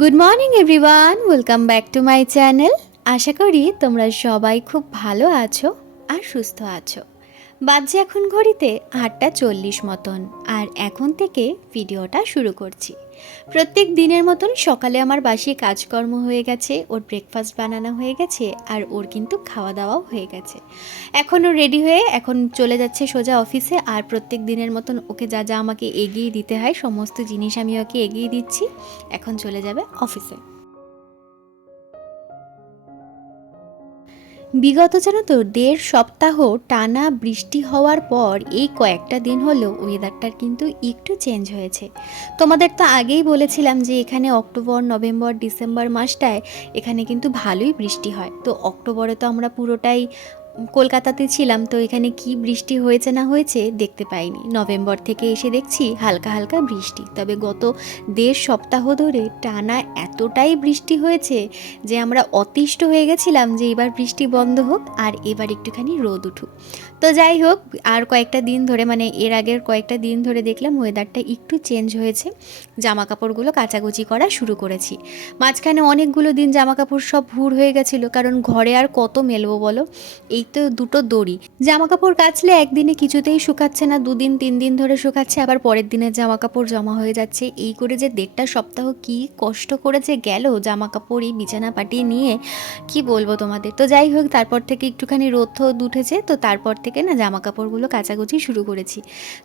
Good morning everyone, welcome back to my channel. আশা করি তোমরা সবাই খুব ভালো আছো আর সুস্থ আছো। বাজছে এখন ঘড়িতে 8:40 মতন, আর এখন থেকে ভিডিওটা শুরু করছি। প্রত্যেক দিনের মতন সকালে আমার বাসি কাজকর্ম হয়ে গেছে, ওর ব্রেকফাস্ট বানানো হয়ে গেছে, আর ওর কিন্তু খাওয়া দাওয়াও হয়ে গেছে। এখনও রেডি হয়ে এখন চলে যাচ্ছে সোজা অফিসে, আর প্রত্যেক দিনের মতন ওকে যা যা আমাকে এগিয়ে দিতে হয় সমস্ত জিনিস আমি ওকে এগিয়ে দিচ্ছি। এখন চলে যাবে অফিসে। বিগত জানো তো 1.5 সপ্তাহ টানা বৃষ্টি হওয়ার পর এই কয়েকটা দিন হলো ওয়েদারটার কিন্তু একটু চেঞ্জ হয়েছে। তোমাদের তো আগেই বলেছিলাম যে এখানে অক্টোবর, নভেম্বর, ডিসেম্বর মাসটায় এখানে কিন্তু ভালোই বৃষ্টি হয়। তো অক্টোবরে তো আমরা পুরোটাই কলকাতাতে ছিলাম, তো এখানে কি বৃষ্টি হয়েছে না হয়েছে দেখতে পাইনি। নভেম্বর থেকে এসে দেখছি হালকা হালকা বৃষ্টি, তবে গত 1.5 সপ্তাহ ধরে টানা এতটাই বৃষ্টি হয়েছে যে আমরা অতিষ্ঠ হয়ে গেছিলাম যে এবার বৃষ্টি বন্ধ হোক আর এবার একটুখানি রোদ উঠুক। তো যাই হোক, আর কয়েকটা দিন ধরে মানে এর আগের কয়েকটা দিন ধরে দেখলাম ওয়েদারটা একটু চেঞ্জ হয়েছে। জামা কাপড়গুলো কাচাকুচি করা শুরু করেছি। মাঝখানে অনেকগুলো দিন জামা কাপড় সব ভুর হয়ে গেছিলো, কারণ ঘরে আর কত মেলবো বলো। এই তো দুটো দড়ি, জামা কাপড় কাচলে একদিনে কিছুতেই শুকাচ্ছে না, 2 দিন 3 দিন ধরে শুকাচ্ছে, আবার পরের দিনের জামা কাপড় জমা হয়ে যাচ্ছে। এই করে যে 1.5 সপ্তাহ কি কষ্ট করে যে গেল জামা কাপড় এই বিছানা পাটিয়ে নিয়ে, কি বলবো তোমাদের। তো যাই হোক, তারপর থেকে একটুখানি রোদ থোদ উঠেছে, তো তারপর থেকে না জামা কাপড়গুলো কাচাকুচি শুরু করেছি।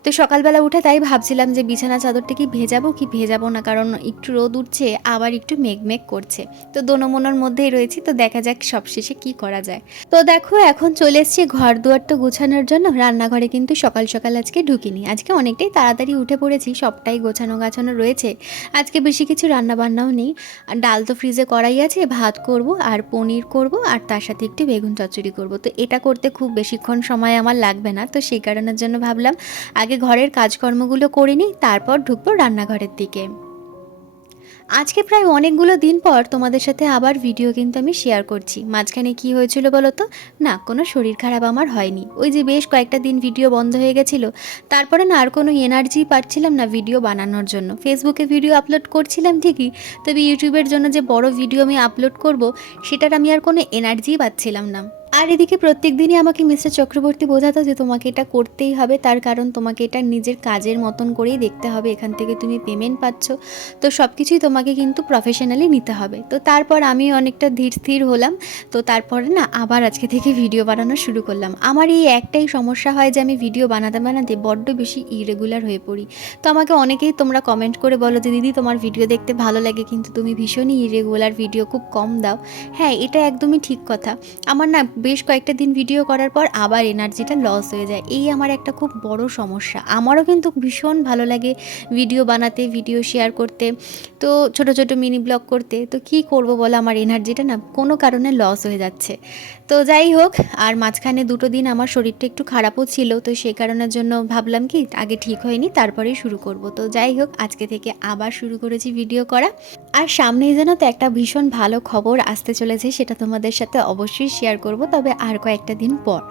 তো সকালবেলা উঠে তাই ভাবছিলাম যে বিছানা চাদরটা কি ভেজাবো কি ভেজাবো না, কারণ একটু রোদ উঠছে আবার একটু মেঘ করছে। তো দোনোমনোর মধ্যেই রয়েছি, তো দেখা যাক সবশেষে কি করা যায়। তো দেখো এখন চলে এসেছি ঘর দুয়ারটা গোছানোর জন্য। রান্নাঘরে কিন্তু সকাল সকাল আজকে ঢুকিনি, আজকে অনেকটাই তাড়াতাড়ি উঠে পড়েছি, সবটাই গোছানো গাছানো রয়েছে। আজকে বেশি কিছু রান্না বান্নাও নেই, আর ডাল তো ফ্রিজে করাই আছে, ভাত করব আর পনির করব, আর তার সাথে একটু বেগুন চচ্চড়ি করব। তো এটা করতে খুব বেশিক্ষণ সময় আমার লাগবে না, তো সেই কারণের জন্য ভাবলাম আগে ঘরের কাজকর্মগুলো করে নিই, তারপর ঢুকবো রান্নাঘরের দিকে। আজকে প্রায় অনেকগুলো দিন পর তোমাদের সাথে আবার ভিডিও কিন্তু আমি শেয়ার করছি। মাঝখানে কি হয়েছিল বলো তো? না, কোনো শরীর খারাপ আমার হয়নি। ওই যে বেশ কয়েকটা দিন ভিডিও বন্ধ হয়ে গেছিলো, তারপরে না আর কোনো এনার্জি পাচ্ছিলাম না ভিডিও বানানোর জন্য। ফেসবুকে ভিডিও আপলোড করছিলাম ঠিকই, তবে ইউটিউবের জন্য যে বড় ভিডিও আমি আপলোড করব, সেটার আমি আর কোনো এনার্জিই পাচ্ছিলাম না। আর এদিকে প্রত্যেক দিনই আমাকে মিস্টার চক্রবর্তী বোঝাতো যে তোমাকে এটা করতেই হবে, তার কারণ তোমাকে এটা নিজের কাজের মতন করেই দেখতে হবে, এখান থেকে তুমি পেমেন্ট পাচ্ছ, তো সব কিছুই তোমাকে কিন্তু প্রফেশনালি নিতে হবে। তো তারপর আমি অনেকটা ধীর স্থির হলাম। তো তারপরে না আবার আজকে থেকে ভিডিও বানানো শুরু করলাম। আমার এই একটাই সমস্যা হয় যে আমি ভিডিও বানাতে বানাতে বড্ড বেশি ইরেগুলার হয়ে পড়ি। তো আমাকে অনেকেই তোমরা কমেন্ট করে বলো যে দিদি তোমার ভিডিও দেখতে ভালো লাগে, কিন্তু তুমি ভীষণই ইরেগুলার, ভিডিও খুব কম দাও। হ্যাঁ, এটা একদমই ঠিক কথা। আমার না বেশ কয়েকটা দিন ভিডিও করার পর আবার এনার্জিটা লস হয়ে যায়, এই আমার একটা খুব বড় সমস্যা। আমারও কিন্তু ভীষণ ভালো লাগে ভিডিও বানাতে, ভিডিও শেয়ার করতে, তো ছোট ছোট মিনি ব্লগ করতে। তো কি করব বলো, আমার এনার্জিটা না কোনো কারণে লস হয়ে যাচ্ছে। তো যাই হোক, আর মাঝখানে 2 দিন আমার শরীরটা একটু খারাপও ছিল, তো সেই কারণের জন্য ভাবলাম কি আগে ঠিক হয়নি তারপরেই শুরু করব। তো যাই হোক, আজকে থেকে আবার শুরু করেছি ভিডিও করা। আর সামনেই যেন তো একটা ভীষণ ভালো খবর আসতে চলেছে, সেটা তোমাদের সাথে অবশ্যই শেয়ার করব, তবে আর কয়েকটা দিন পর।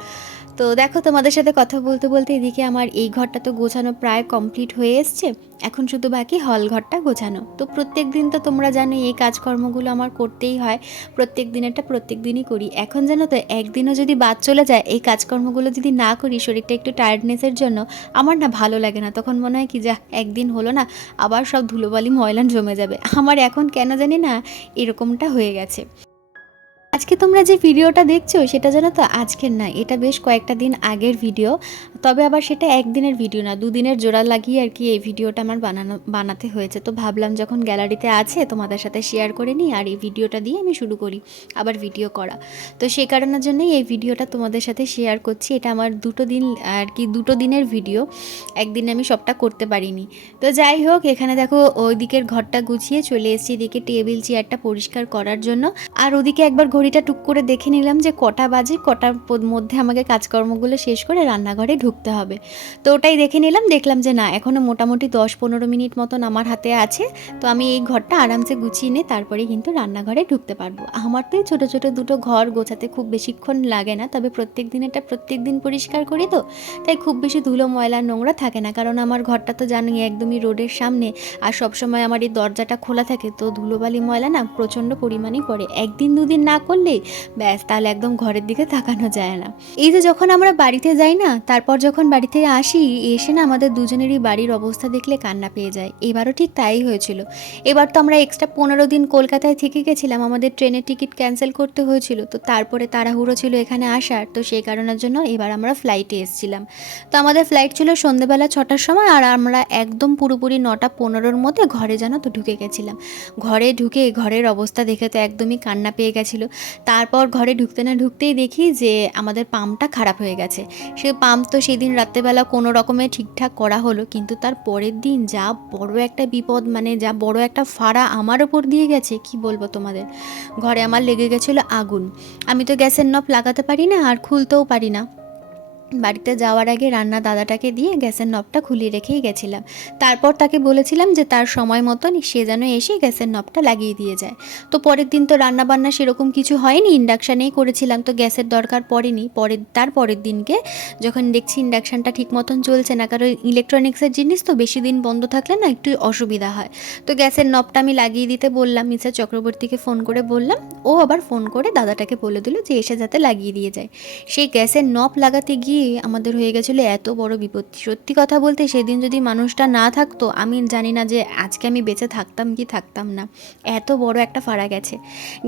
তো দেখো, তোমাদের সাথে কথা বলতে বলতে এদিকে আমার এই ঘরটা তো গোছানো প্রায় কমপ্লিট হয়ে এসছে, এখন শুধু বাকি হল ঘরটা গোছানো। তো প্রত্যেক দিন তো তোমরা জানো এই কাজকর্মগুলো আমার করতেই হয়, প্রত্যেক দিনেরটা প্রত্যেক দিনই করি। এখন জানো তো একদিনও যদি বাদ চলে যায় এই কাজকর্মগুলো যদি না করি, শরীরটা একটু টায়ার্ডনেসের জন্য আমার না ভালো লাগে না, তখন মনে হয় কি যা একদিন হলো না, আবার সব ধুলোবালি ময়লা জমে যাবে। আমার এখন কেন জানি না এরকমটা হয়ে গেছে। আজকে তোমরা যে ভিডিওটা দেখছো সেটা জানো তো আজকের না, এটা বেশ কয়েকটা দিন আগের ভিডিও, তবে আবার সেটা একদিনের ভিডিও না, 2 দিনের জোড়া লাগিয়ে আর কি এই ভিডিওটা আমার বানাতে হয়েছে। তো ভাবলাম যখন গ্যালারিতে আছে তোমাদের সাথে শেয়ার করে নিই, আর এই ভিডিওটা দিয়ে আমি শুরু করি আবার ভিডিও করা। তো সেই কারণের জন্যই এই ভিডিওটা তোমাদের সাথে শেয়ার করছি। এটা আমার 2 দিন আর কি 2 দিনের ভিডিও, একদিনে আমি সবটা করতে পারিনি। তো যাই হোক, এখানে দেখো ওই দিকের ঘরটা গুছিয়ে চলে এসেছি এদিকে টেবিল চেয়ারটা পরিষ্কার করার জন্য। আর ওদিকে একবার ঘড়িটা টুক করে দেখে নিলাম যে কটা বাজে, কটার মধ্যে আমাকে কাজকর্মগুলো শেষ করে রান্নাঘরে ঢুকতে হবে। তো ওটাই দেখে নিলাম, দেখলাম যে না, এখনও মোটামুটি 10-15 মিনিট মতন আমার হাতে আছে। তো আমি এই ঘরটা আরামসে গুছিয়ে নিয়ে তারপরে কিন্তু রান্নাঘরে ঢুকতে পারবো। আমার তো এই ছোটো ছোটো দুটো ঘর গোছাতে খুব বেশিক্ষণ লাগে না, তবে প্রত্যেক দিন এটা প্রত্যেক দিন পরিষ্কার করি তো, তাই খুব বেশি ধুলো ময়লা নোংরা থাকে না। কারণ আমার ঘরটা তো জানোই একদমই রোডের সামনে, আর সবসময় আমার এই দরজাটা খোলা থাকে, তো ধুলোবালি ময়লা না প্রচণ্ড পরিমাণেই পড়ে। একদিন দুদিন না করলেই ব্যাস, তাহলে একদম ঘরের দিকে তাকানো যায় না। এই যে যখন আমরা বাড়িতে যাই না, তারপর যখন বাড়ি থেকে আসি, এসে না আমাদের দুজনেরই বাড়ির অবস্থা দেখলে কান্না পেয়ে যায়। এবারও ঠিক তাই হয়েছিল। এবার তো আমরা এক্সট্রা 15 দিন কলকাতায় থেকে গেছিলাম, আমাদের ট্রেনের টিকিট ক্যান্সেল করতে হয়েছিল, তো তারপরে তাড়াহুড়ো ছিল এখানে আসার, তো সেই কারণের জন্য এবার আমরা ফ্লাইটে এসেছিলাম। তো আমাদের ফ্লাইট ছিল সন্ধ্যেবেলা 6টার সময়, আর আমরা একদম পুরোপুরি 9:15-র মধ্যে ঘরে জানো তো ঢুকে গেছিলাম। ঘরে ঢুকে ঘরের অবস্থা দেখে তো একদমই কান্না পেয়ে গেছিলো। তারপর ঘরে ঢুকতে না ঢুকতেই দেখি যে আমাদের পাম্পটা খারাপ হয়ে গেছে। সে পাম্প তো সেদিন রাত্রেবেলা কোনো রকমে ঠিকঠাক করা হলো, কিন্তু তার পরের দিন যা বড় একটা বিপদ, মানে যা বড় একটা ফাড়া আমার ওপর দিয়ে গেছে কি বলবো তোমাদের। ঘরে আমার লেগে গেছিলো আগুন। আমি তো গ্যাসের নব লাগাতে পারি না আর খুলতেও পারি না। বাড়িতে যাওয়ার আগে রান্না দাদাটাকে দিয়ে গ্যাসের নবটা খুলিয়ে রেখেই গেছিলাম। তারপর তাকে বলেছিলাম যে তার সময় মতন সে যেন এসে গ্যাসের নবটা লাগিয়ে দিয়ে যায়। তো পরের দিন তো রান্না বান্না সেরকম কিছু হয়নি, ইন্ডাকশানেই করেছিলাম, তো গ্যাসের দরকার পড়েনি। তার পরের দিনকে যখন দেখছি ইন্ডাকশানটা ঠিক মতন চলছে না, কারণ ইলেকট্রনিক্সের জিনিস তো বেশি দিন বন্ধ থাকলে না একটু অসুবিধা হয়। তো গ্যাসের নবটা আমি লাগিয়ে দিতে বললাম, মিস্টার চক্রবর্তীকে ফোন করে বললাম, ও আবার ফোন করে দাদাটাকে বলে দিল যে এসে যাতে লাগিয়ে দিয়ে যায়। সেই গ্যাসের নব লাগাতে গিয়ে আমাদের হয়ে গেছিলো এত বড় বিপত্তি। সত্যি কথা বলতে সেদিন যদি মানুষটা না থাকতো, আমি জানি না যে আজকে আমি বেঁচে থাকতাম কি থাকতাম না। এত বড় একটা ফাড়া গেছে।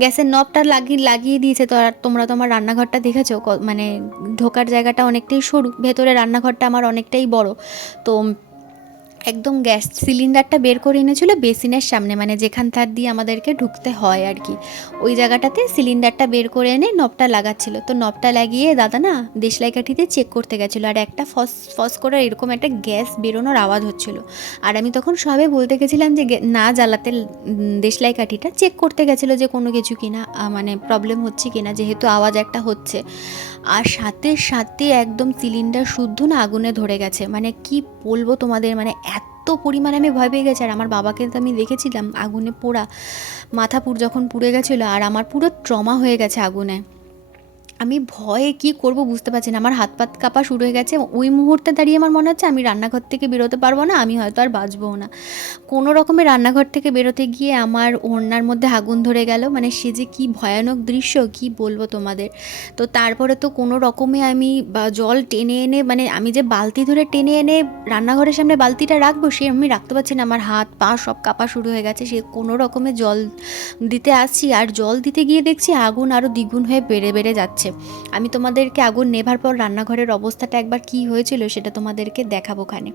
গ্যাসের নবটা লাগিয়ে দিয়েছে। তো আর তোমরা তো আমার রান্নাঘরটা দেখেছো, মানে ঢোকার জায়গাটা অনেকটাই সরু, ভেতরে রান্নাঘরটা আমার অনেকটাই বড়। তো একদম গ্যাস সিলিন্ডারটা বের করে এনেছিল বেসিনের সামনে, মানে যেখানটার দিয়ে আমাদেরকে ঢুকতে হয় আর কি, ওই জায়গাটাতে সিলিন্ডারটা বের করে এনে নবটা লাগাচ্ছিল। তো নবটা লাগিয়ে দাদা না দেশলাই কাঠিতে চেক করতে গেছিলো, আর একটা ফস ফস করে এরকম একটা গ্যাস বেরোনোর আওয়াজ হচ্ছিল। আর আমি তখন সবে বলতে গেছিলাম যে না জ্বালাতে, দেশলাই কাঠিটা চেক করতে গেছিলো যে কোনো কিছু কিনা, মানে প্রবলেম হচ্ছে কিনা, যেহেতু আওয়াজ একটা হচ্ছে। আর সাথে সাথে একদম সিলিন্ডার শুদ্ধ না আগুনে ধরে গেছে। মানে কি বলবো তোমাদের, মানে এত পরিমাণে আমি ভয় পেয়ে গেছি। আর আমার বাবাকে তো আমি দেখেছিলাম আগুনে পোড়া, যখন পুড়ে গেছিলো, আর আমার পুরো ট্রমা হয়ে গেছে আগুনে। আমি ভয়ে কি করব বুঝতে পারছি না, আমার হাত পাত কাঁপা শুরু হয়ে গেছে। ওই মুহূর্তে দাঁড়িয়ে আমার মনে হচ্ছে আমি রান্নাঘর থেকে বেরোতে পারবো না, আমি হয়তো আর বাঁচবও না। কোনো রকমের রান্নাঘর থেকে বেরোতে গিয়ে আমার ওড়নার মধ্যে আগুন ধরে গেল। মানে সে যে কী ভয়ানক দৃশ্য কি বলবো তোমাদের। তো তারপরে তো কোনো রকমে আমি জল টেনে এনে, মানে আমি যে বালতি ধরে টেনে এনে রান্নাঘরের সামনে বালতিটা রাখবো, সে আমি রাখতে পারছি না, আমার হাত পা সব কাঁপা শুরু হয়ে গেছে। সে কোনো রকমে জল দিতে আসছি, আর জল দিতে গিয়ে দেখছি আগুন আরও দ্বিগুণ হয়ে বেড়ে বেড়ে যাচ্ছে। আমি তোমাদেরকে আগুন নেভার পর রান্নাঘরের অবস্থাটা একবার কি হয়েছিল সেটা তোমাদেরকে দেখাবো খানে।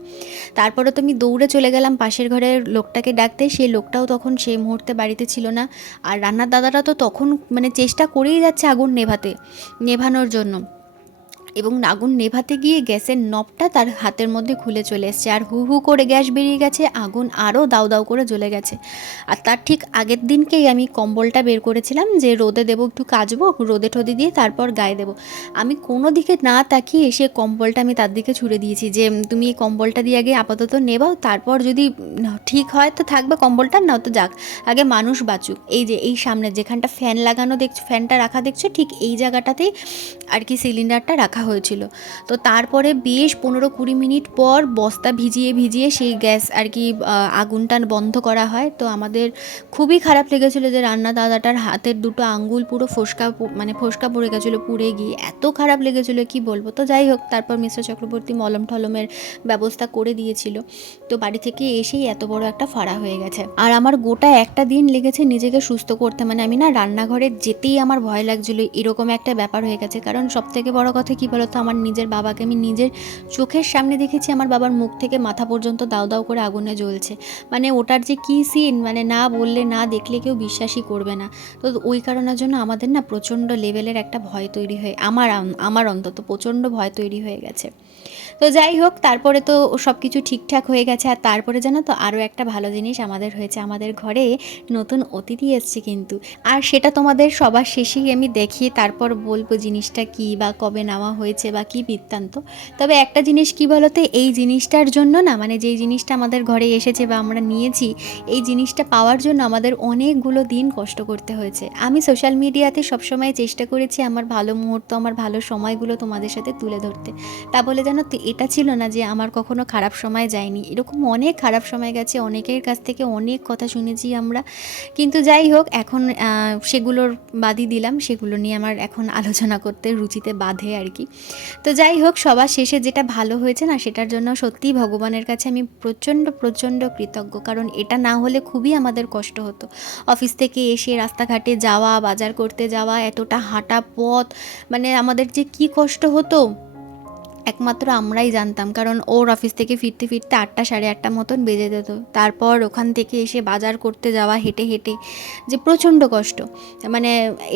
তারপরে তো আমি দৌড়ে চলে গেলাম পাশের ঘরের লোকটাকে ডাকতে। সেই লোকটাও তখন সেই মুহূর্তে বাড়িতে ছিল না। আর রান্নার দাদাটা তো তখন মানে চেষ্টা করেই যাচ্ছে আগুন নেভানোর জন্য, এবং আগুন নেভাতে গিয়ে গ্যাসের নবটা তার হাতের মধ্যে খুলে চলে এসছে, আর হু হু করে গ্যাস বেরিয়ে গেছে, আগুন আরও দাউ দাউ করে জ্বলে গেছে। আর তার ঠিক আগের দিনকেই আমি কম্বলটা বের করেছিলাম যে রোদে দেবো, একটু কাচবো, রোদে ঠোদে দিয়ে তারপর গায়ে দেবো। আমি কোনো দিকে না তাকিয়ে সে কম্বলটা আমি তার দিকে ছুড়ে দিয়েছি যে তুমি এই কম্বলটা দিয়ে আগে আপাতত নেবাও, তারপর যদি ঠিক হয় তো থাকবে কম্বলটা, নাও তো যাক, আগে মানুষ বাঁচুক। এই যে এই সামনে যেখানটা ফ্যান লাগানো দেখছো, ফ্যানটা রাখা দেখছো, ঠিক এই জায়গাটাতেই আর কি সিলিন্ডারটা রাখা হয়েছিল। তো তারপরে বেশ 15-20 মিনিট পর বস্তা ভিজিয়ে ভিজিয়ে সেই গ্যাস আর কি আগুনটা বন্ধ করা হয়। তো আমাদের খুবই খারাপ লেগেছিলো যে রান্না দাদাটার হাতের দুটো আঙ্গুল পুরো ফোসকা পড়ে গেছিলো পুড়ে গিয়ে, এত খারাপ লেগেছিলো কি বলবো। তো যাই হোক, তারপর মিস্টার চক্রবর্তী মলম টলমের ব্যবস্থা করে দিয়েছিল। তো বাড়ি থেকে এসেই এত বড় একটা ফাড়া হয়ে গেছে। আর আমার গোটা একটা দিন লেগেছে নিজেকে সুস্থ করতে। মানে আমি না রান্নাঘরে যেতেই আমার ভয় লাগছিলো, এরকম একটা ব্যাপার হয়ে গেছে। কারণ সব থেকে বড় কথা কি বলতো, আমার নিজের বাবাকে আমি নিজের চোখের সামনে দেখেছি, আমার বাবার মুখ থেকে মাথা পর্যন্ত দাউ দাউ করে আগুনে জ্বলছে। মানে ওটার যে কী সিন, মানে না বললে না দেখলে কেউ বিশ্বাসই করবে না। তো ওই কারণের জন্য আমাদের না প্রচণ্ড লেভেলের একটা ভয় তৈরি হয়ে আমার অন্তত প্রচণ্ড ভয় তৈরি হয়ে গেছে। তো তো যাই হোক, তারপরে তো সব কিছু ঠিকঠাক হয়ে গেছে। আর তারপরে জানো তো আরও একটা ভালো জিনিস আমাদের হয়েছে, আমাদের ঘরে নতুন অতিথি এসছে কিন্তু। আর সেটা তোমাদের সবার শেষেই আমি দেখিয়ে তারপর বলবো জিনিসটা কী বা কবে নেওয়া হয়েছে বা কী বৃত্তান্ত। তবে একটা জিনিস কি বলো তো, এই জিনিসটার জন্য না, মানে যেই জিনিসটা আমাদের ঘরে এসেছে বা আমরা নিয়েছি, এই জিনিসটা পাওয়ার জন্য আমাদের অনেকগুলো দিন কষ্ট করতে হয়েছে। আমি সোশ্যাল মিডিয়াতে সবসময় চেষ্টা করেছি আমার ভালো মুহূর্ত, আমার ভালো সময়গুলো তোমাদের সাথে তুলে ধরতে। তা বলে জানো তো এটা ছিল না যে আমার কখনো খারাপ সময় যায়নি, এরকম অনেক খারাপ সময় গেছে, অনেকের কাছ থেকে অনেক কথা শুনেছি আমরা। কিন্তু যাই হোক, এখন সেগুলোর বাদই দিলাম, সেগুলো নিয়ে আমার এখন আলোচনা করতে রুচিতে বাধে আর কি। তো যাই হোক, সবার শেষে যেটা ভালো হয়েছে না, সেটার জন্য সত্যিই ভগবানের কাছে আমি প্রচণ্ড প্রচণ্ড কৃতজ্ঞ। কারণ এটা না হলে খুবই আমাদের কষ্ট হতো। অফিস থেকে এসে রাস্তাঘাটে যাওয়া, বাজার করতে যাওয়া, এতটা হাঁটা পথ, মানে আমাদের যে কী কষ্ট হতো একমাত্র আমরাই জানতাম। কারণ ওর অফিস থেকে ফিরতে ফিরতে 8টা 8:30 মতন বেজে যেত। তারপর ওখান থেকে এসে বাজার করতে যাওয়া হেঁটে হেঁটে, যে প্রচণ্ড কষ্ট, মানে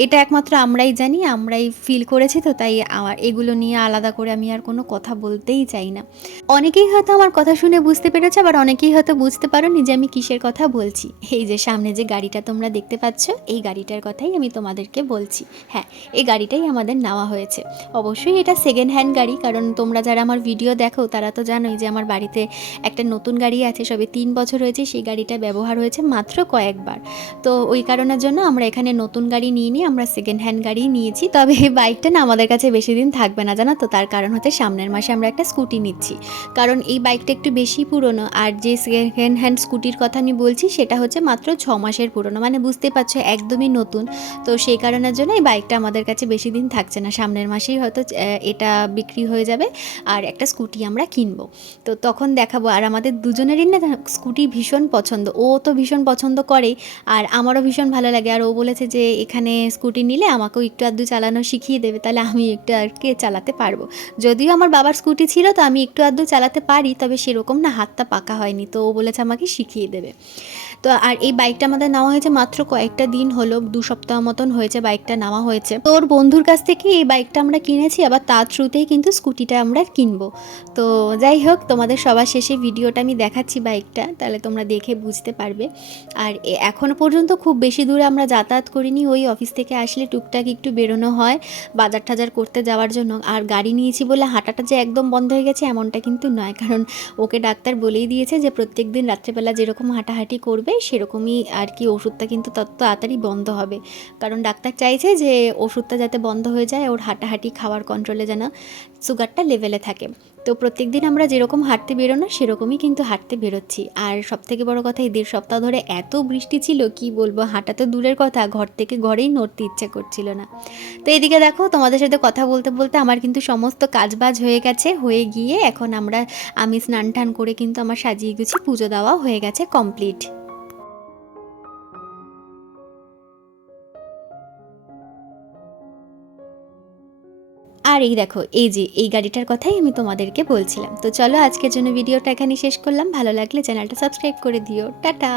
এটা একমাত্র আমরাই জানি, আমরাই ফিল করেছি। তো তাই আমার এগুলো নিয়ে আলাদা করে আমি আর কোনো কথা বলতেই চাই না। অনেকেই হয়তো আমার কথা শুনে বুঝতে পেরেছে, আবার অনেকেই হয়তো বুঝতে পারোনি যে আমি কিসের কথা বলছি। এই যে সামনে যে গাড়িটা তোমরা দেখতে পাচ্ছ, এই গাড়িটার কথাই আমি তোমাদেরকে বলছি। হ্যাঁ, এই গাড়িটাই আমাদের নেওয়া হয়েছে। অবশ্যই এটা সেকেন্ড হ্যান্ড গাড়ি, কারণ তোমরা যারা আমার ভিডিও দেখো তারা তো জানোই যে আমার বাড়িতে একটা নতুন গাড়ি আছে, সবে 3 বছর হয়েছে, সেই গাড়িটা ব্যবহার হয়েছে মাত্র কয়েকবার। তো ওই কারণের জন্য আমরা এখানে নতুন গাড়ি নিয়ে আমরা সেকেন্ড হ্যান্ড গাড়ি নিয়েছি। তবে এই বাইকটা না আমাদের কাছে বেশি দিন থাকবে না, জানো তো। তার কারণ হচ্ছে সামনের মাসে আমরা একটা স্কুটি নিচ্ছি, কারণ এই বাইকটা একটু বেশি পুরনো। আর যে সেকেন্ড হ্যান্ড স্কুটির কথা আমি বলছি সেটা হচ্ছে মাত্র 6 মাসের পুরনো, মানে বুঝতে পারছো একদমই নতুন। তো সেই কারণের জন্য এই বাইকটা আমাদের কাছে বেশি দিন থাকছে না, সামনের মাসেই হয়তো এটা বিক্রি হয়ে যাবে আর একটা স্কুটি আমরা কিনবো। তো তখন দেখাবো। আর আমাদের দুজনেরই না স্কুটি ভীষণ পছন্দ, ও তো ভীষণ পছন্দ করে আর আমারও ভীষণ ভালো লাগে। আর ও বলেছে যে এখানে স্কুটি নিলে আমাকেও একটু আধটু চালানো শিখিয়ে দেবে, তাহলে আমি একটু আর কি চালাতে পারবো। যদিও আমার বাবার স্কুটি ছিল, তো আমি একটু আধটু চালাতে পারি, তবে সেরকম না, হাতটা পাকা হয়নি। তো ও বলেছে আমাকে শিখিয়ে দেবে। তো আর এই বাইকটা আমাদের নেওয়া হয়েছে মাত্র কয়েকটা দিন হলো, 2 সপ্তাহ মতন হয়েছে বাইকটা নেওয়া হয়েছে। তো ওর বন্ধুর কাছ থেকে এই বাইকটা আমরা কিনেছি, আবার তার থ্রুতেই কিন্তু স্কুটিটা আমরা কিনবো। তো যাই হোক, তোমাদের সবার শেষে ভিডিওটা আমি দেখাচ্ছি বাইকটা, তাহলে তোমরা দেখে বুঝতে পারবে। আর এখনও পর্যন্ত খুব বেশি দূরে আমরা যাতায়াত করিনি, ওই অফিস থেকে আসলে টুকটাক একটু বেরোনো হয় বাজার টাজার করতে যাওয়ার জন্য। আর গাড়ি নিয়েছি বলে হাঁটাটা যে একদম বন্ধ হয়ে গেছে এমনটা কিন্তু নয়, কারণ ওকে ডাক্তার বলেই দিয়েছে যে প্রত্যেক দিন রাত্রেবেলা যেরকম হাঁটাহাঁটি করবে সেরকমই আর কি ওষুধটা কিন্তু তত তাড়াতাড়ি বন্ধ হবে। কারণ ডাক্তার চাইছে যে ওষুধটা যাতে বন্ধ হয়ে যায়, ওর হাঁটাহাঁটি খাওয়ার কন্ট্রোলে যেন সুগারটা লেভেলে থাকে। তো প্রত্যেক দিন আমরা যেরকম হাঁটতে বেরোনো সেরকমই কিন্তু হাঁটতে বেরোচ্ছি। আর সবথেকে বড় কথা, এই 1.5 সপ্তাহ ধরে এত বৃষ্টি ছিল কি বলবো, হাঁটা তো দূরের কথা, ঘর থেকে ঘরেই নড়তে ইচ্ছে করছিল না। তো এদিকে দেখো, তোমাদের সাথে কথা বলতে বলতে আমার কিন্তু সমস্ত কাজবাজ হয়ে গেছে, হয়ে গিয়ে এখন আমি স্নান টান করে কিন্তু আমার সাজিয়ে গুছিয়ে পুজো দেওয়া হয়ে গেছে কমপ্লিট। আর এই দেখো, এই যে এই গাড়িটার কথাই আমি তোমাদেরকে বলছিলাম। তো চলো, আজকের জন্য ভিডিওটা এখানে শেষ করলাম। ভালো লাগলে চ্যানেলটা সাবস্ক্রাইব করে দিও। টাটা।